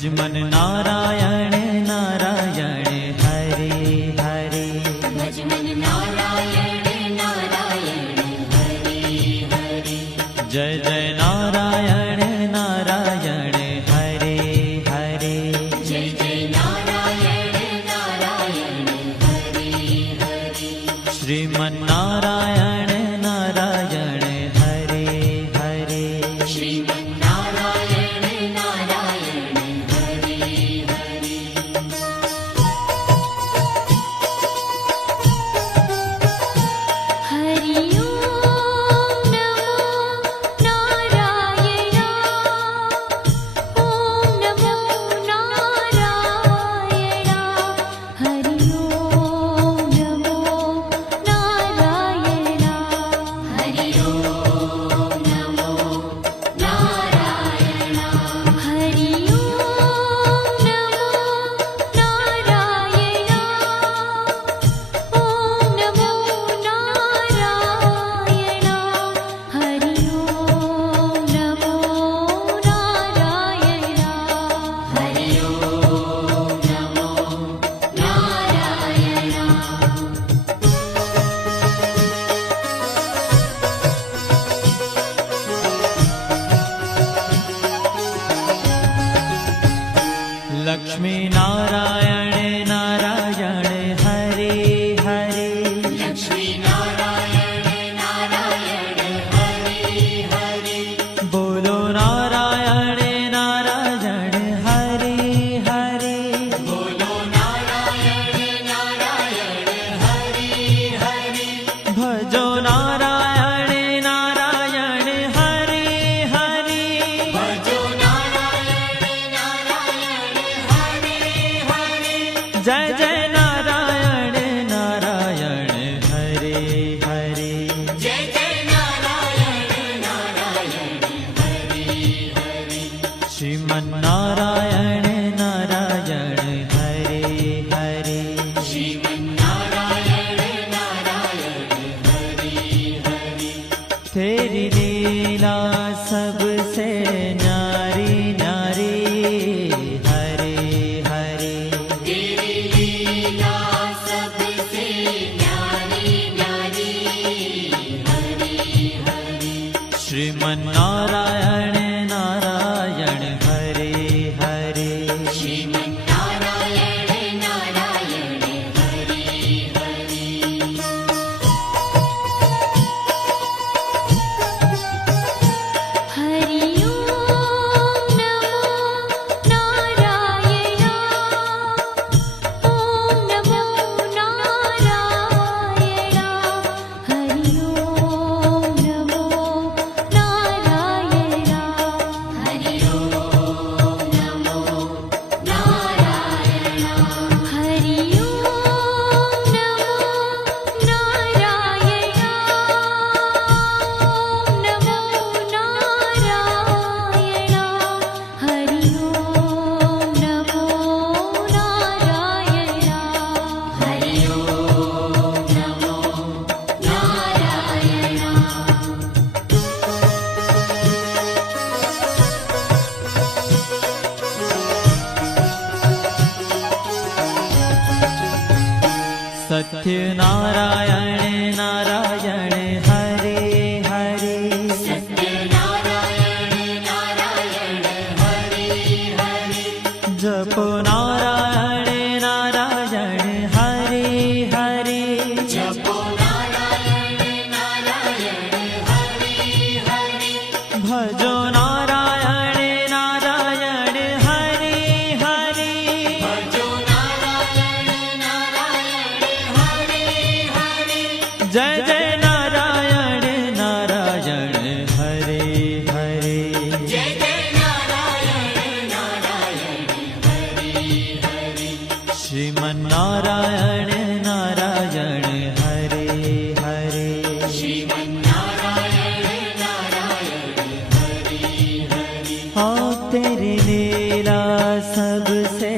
भज मन नारायण नारायण हरे हरे। भज मन नारायण नारायण हरे हरे। जय जय नारायण नारायण हरे हरे। जय जय नारायण नारायण हरे हरे। श्रीमन नारायण नारायण हरे हरे। श्रीमन नारायण नारायण हरे हरे। हरि ओम नमो नारायण। ओम नमो नारायण। हरि ओम नमो नारायण। हरि ओम नमो नारायण। हरि ओम नमो नारायण। ओम नमो नारायण। हरि ओम नमो नारायण। हरि ओम नमो नारायण। लक्ष्मी नारायण नारायण हरे हरे। लक्ष्मी नारायण नारायण हरे हरे। बोलो नारायण नारायण हरे हरे। बोलो नारायण नारायण हरे हरे। भजो नारायण नारायण हरे हरे। भजो नारायण नारायण हरे हरे। जय जय नारायण नारायण हरे हरे। जय जय नारायण नारायण हरे हरे। श्रीमन नारायण नारायण हरे हरे। श्रीमन नारायण नारायण हरे हरे। तेरी लीला सबसे न्यारी न्यारी हरे हरे। तेरी लीला सबसे न्यारी न्यारी हरे हरे। श्रीमन नारायण नारायण हरे हरे। श्रीमन नारायण नारायण हरे हरे। हरि ओम नमो नारायण। ओम नमो नारायण। हरि ओम नमो नारायण। हरि ओम नमो नारायण। हरि ओम नमो नारायण। ओम नमो नारायण। हरि ओम नमो नारायण। हरि ओम नमो सत्य नारायण नारायण हरे हरे। सत्य नारायण नारायण हरे हरे। जपो नारायण नारायण हरे हरे। जपो नारायण नारायण हरे हरे। भजो नारायण नारायण हरे हरे। भजो नारायण नारायण हरे हरे। जय जय नारायण नारायण हरे हरे। जय जय नारायण नारायण हरे हरे। श्रीमन नारायण नारायण हरे हरे। श्रीमन नारायण नारायण हरे हरे। हाँ तेरी लीला सबसे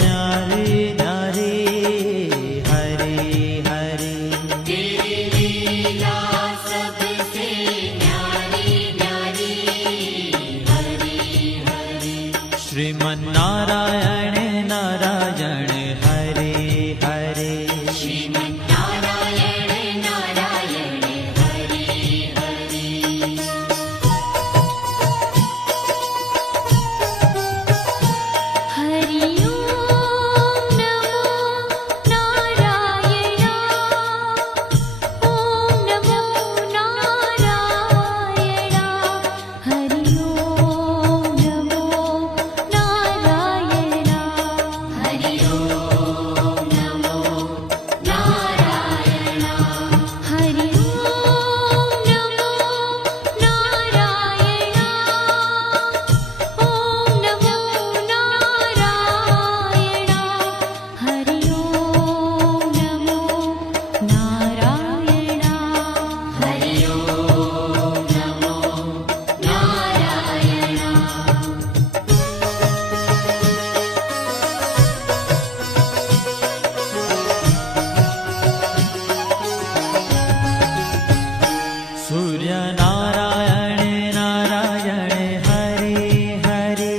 न्यारी न्यारी हरे हरे। तेरी लीला सबसे न्यारी न्यारी हरे हरे। श्रीमन श्रीमन्नारायण नारायण हरे हरे श्रीमन्नारायण नारायण हरि हरि हरि ओम नमो नारायण ओम नमो नारायण हरि ओम नमो नारायण हरि ओम नमो नारायण हरि ओम नमो नारायण ओम नमो नारायण हरि ओम नमो नारायण हरि ओम नमो नारायण सूर्य नारायण नारायण हरे हरे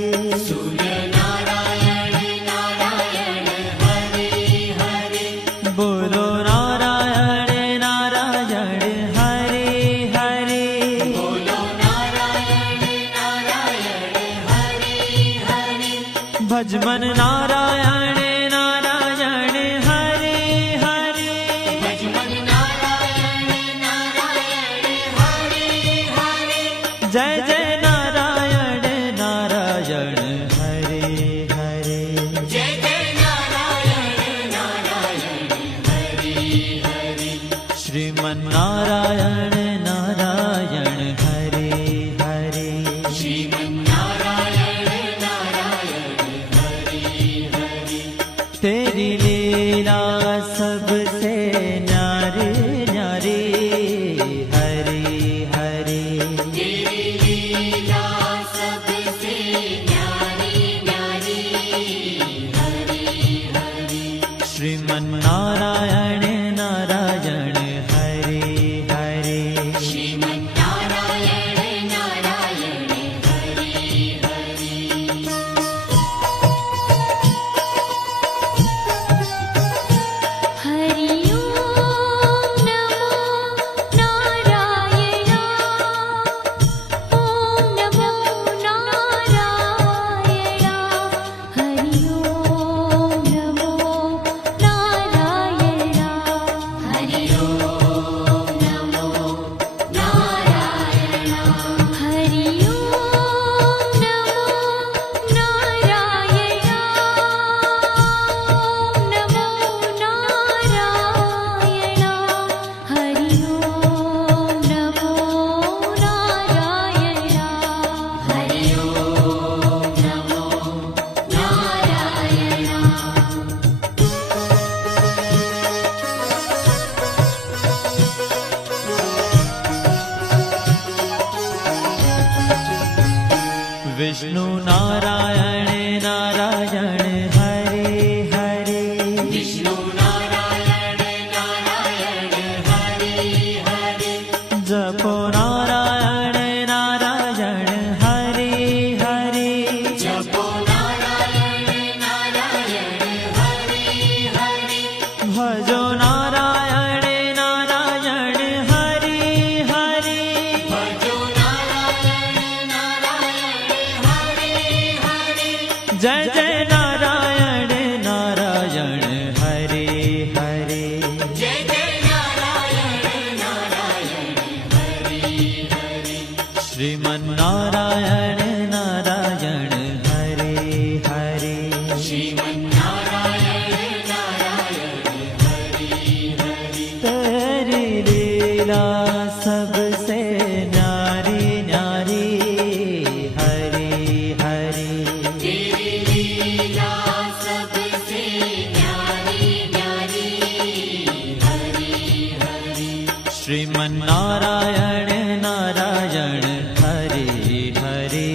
सूर्य नारायण नारायण हरि हरि बोलो नारायण नारायण हरे हरे बोलो नारायण नारायण हरि हरि भजमन नारायण नारायण हरे हरे भजमन नारायण नारायण हरि हरि जय जय नारायण नारायण हरे हरे जय जय नारायण नारायण हरि हरि श्रीमन्नारायण नारायण हरे हरे श्रीमन्नारायण नारायण हरि हरि तेरी लीला सबसे न्यारी न्यारी हरे हरे तेरी लीला सबसे न्यारी न्यारी हरि हरि श्रीमन्नारायण नारायण हरे हरे श्रीमन्नारायण नारायण हरि हरि हरि ओम नमो नारायण ओम नमो नारायण हरि ओम नमो नारायण हरि ओम नमो नारायण हरि ओम नमो नारायण ओम नमो नारायण हरि ओम नमो नारायण हरि ओम नमो नारायण विष्णु नारायण नारायण हरे हरे विष्णु नारायण नारायण हरि हरि जपो नारायण नारायण हरे हरे जपो नारायण नारायण हरि हरि भजो नारायण नारायण हरे हरे भजो नारायण नारायण हरि हरि जय जय नारायण नारायण हरे हरे जय जय नारायण नारायण हरि हरि श्रीमन्नारायण नारायण हरे हरे श्रीमन्नारायण नारायण हरि हरि तेरी लीला सबसे न्यारी न्यारी हरे हरे तेरी लीला सबसे न्यारी न्यारी हरि हरि श्रीमन्नारायण नारायण हरे हरे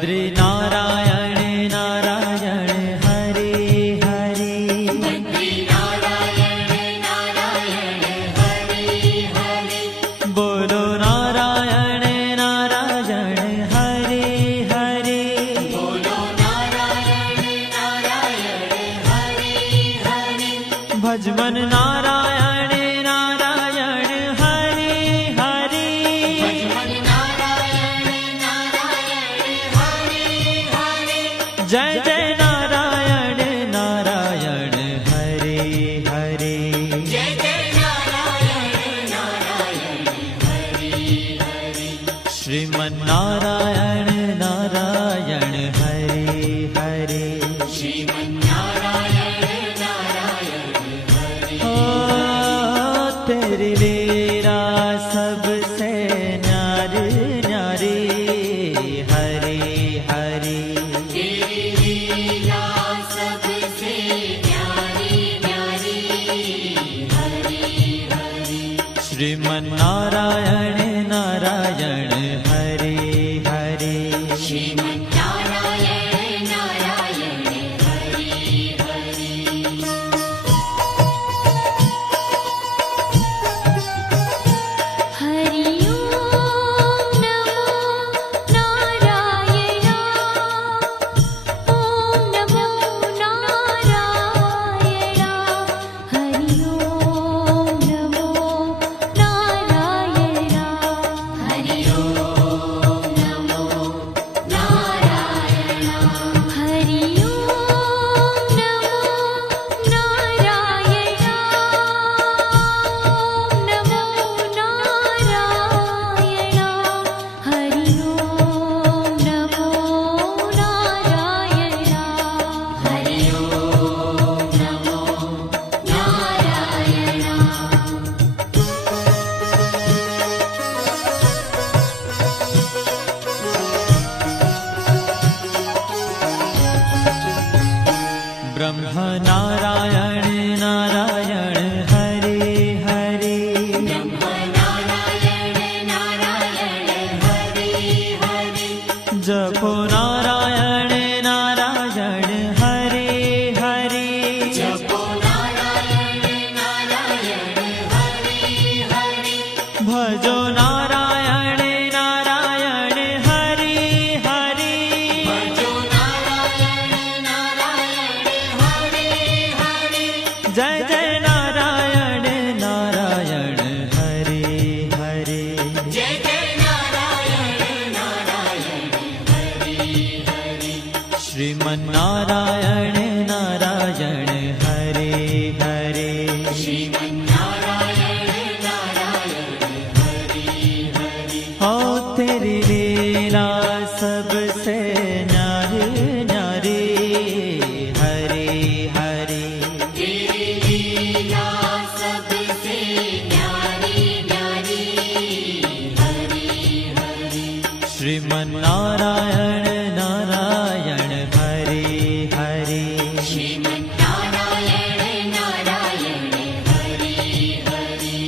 बद्री नारायण नारायण हरे हरे बद्री नारायण नारायण हरे हरे बोलो नारायण नारायण हरे हरे बोलो नारायण नारायण हरे हरे भजमन नारायण नारायण हरे हरे भजमन नारायण नारायण हरे हरे जय जय नारायण नारायण हरे हरे जय जय नारायण नारायण हरे हरे श्रीमन नारायण नारायण हरे हरे श्रीमन्नारायण नारायण हरे ओ तेरी लीला सबसे न्यारी न्यारी हरे हरे तेरी लीला सबसे न्यारी न्यारी हरे हरे श्रीमन नारायण नारायण हरे हरे श्रीमन्नारायण नारायण हरे हरे हरि ओम नमो नारायण ओम नमो नारायण हरि ओम नमो नारायण हरि ओम नमो नारायण हरि ओम नमो नारायण ओम नमो नारायण हरि ओम नमो नारायण हरि ओम नमो नारायण ब्रह्म नारायण नारायण हरे हरे नारायण नारायण हरे हरे जपो नारायण नारायण हरे हरे जपो नारायण नारायण हरे हरे भजो नारायण नारायण हरे हरे भजो नारायण नारायण हरे हरे जय जय नारायण नारायण हरे हरे जय जय नारायण नारायण हरे हरे श्रीमन नारायण नारायण हरे हरे श्रीमन्नारायण नारायण हरे हरे ओ तेरी लीला सबसे न्यारी न्यारी हरे हरे तेरी लीला सबसे न्यारी न्यारी हरे हरे श्रीमन नारायण नारायण हरे हरे श्रीमन्नारायण नारायण हरे हरे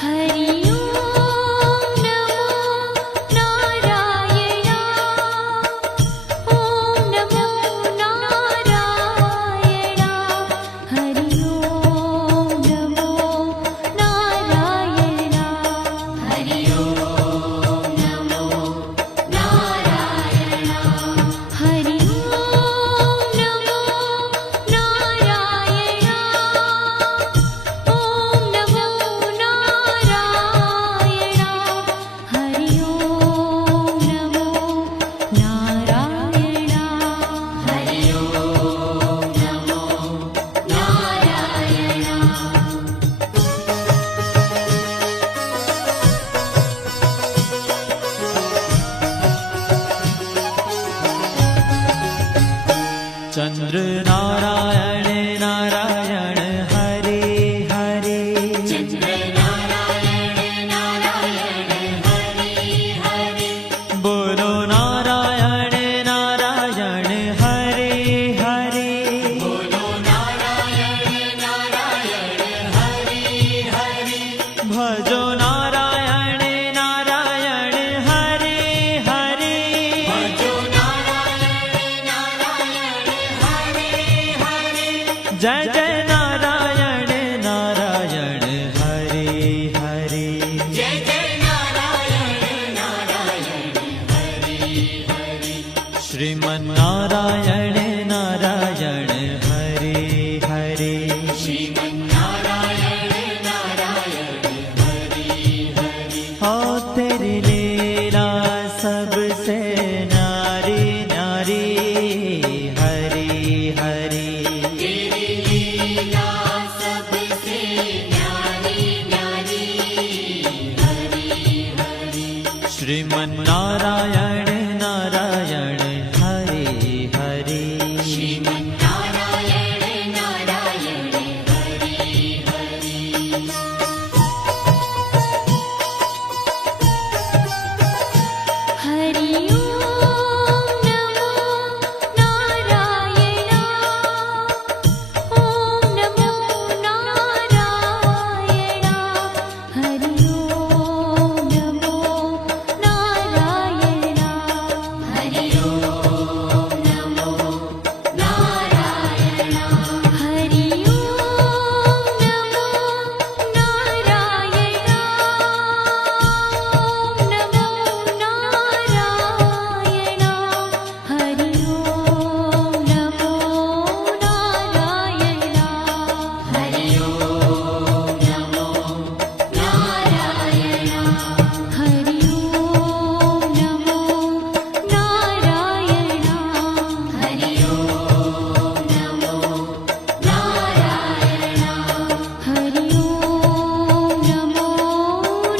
हरि ओम नमो नारायण ओम नमो नारायण हरि ओम नमो नारायण जय जय नारायण नारायण हरे हरे जय जय नारायण नारायण हरि हरि श्रीमन्नारायण नारायण हरे हरे श्रीमन्नारायण नारायण हरि हरि हो तेरी लीला सबसे न्यारी न्यारी हरी हरी तेरी लीला सबसे न्यारी न्यारी हरि हरि श्रीमन्नारायण नारायण हरे हरे श्रीमन्नारायण नारायण हरि हरि हरि ओम नमो नारायण ओम नमो नारायण हरि ओम नमो नारायण हरि ओम नमो नारायण हरि ओम नमो नारायण ओम नमो नारायण हरि ओम नमो नारायण हरि ओम नमो नारायण हरि ओम नमो नारायण हरि ओम नमो नारायण हरि ओम नमो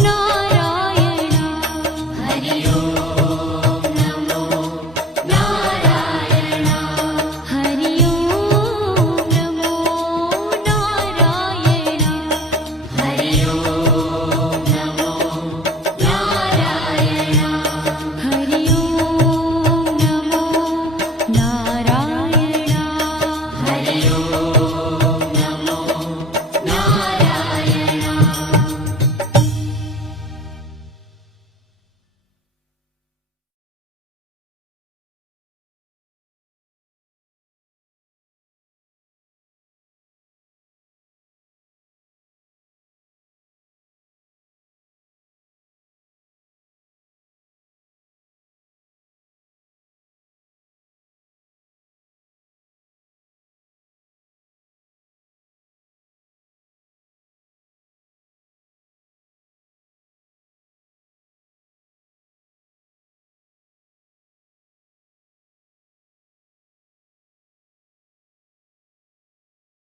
नारायण हरि ओम नमो नारायण हरि ओम नमो नारायण हरि ओम नमो नारायण हरि ओम नमो नारायण हरि ओम